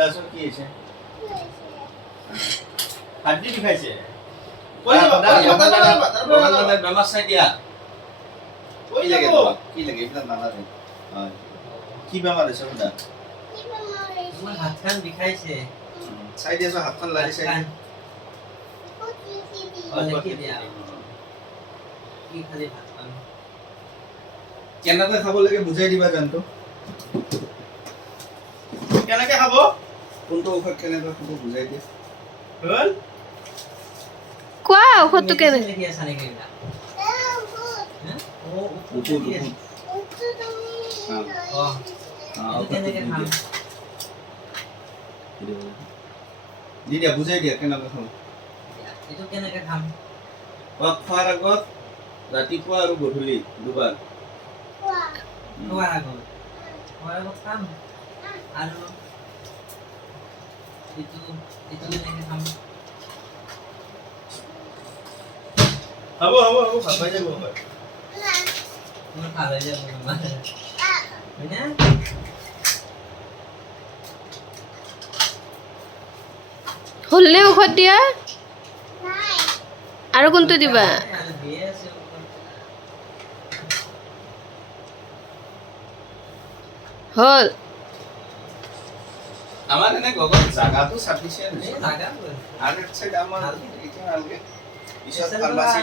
দাসৰ কি হৈছে হাড্ডি বিষাইছে বেমাৰ চাই দিয়া কি লাগে তোমাক কি লাগে এইবিলাক নালাগে হয় কি বেমাৰ হৈছে সুধা মোৰ হাতখন বিষাইছে চাই দিয়াছো হাতখন লাৰি চাই দিয়া লিখি দিয়া কি খালি ভাতখন কেনেকৈ খাব লাগে বুজাই দিবা জানতো কেনেকৈ খাব কোনটো ঔষধ কেনেকৈ খাব বুজাই দিয়া হ'ল কোৱা ঔষধটো কেনে লিখি আছা নেকি এটা কেনেকে খাম দি দিয়া বুজাই দিয়া কেনেকৈ খাব এইটো কেনেকে খাম খোৱাৰ আগত ৰাতিপুৱা আৰু গধূলি দুবাৰ খোৱাৰ আগত খাম আৰু এইটো কেনেকে খাম হ'ব ভাল পাই যাব মোৰ ভাল হৈ যাব হয়নে হলনে ঔষধ দিয়া আৰু কোনটো দিবা হল আমাৰ এনে গগন জাগাটো সাফিসিয়েন্ট আছে আৰু এক সাইড আমাৰ এতিয়া আলগে পিছত ফাৰ্মাসি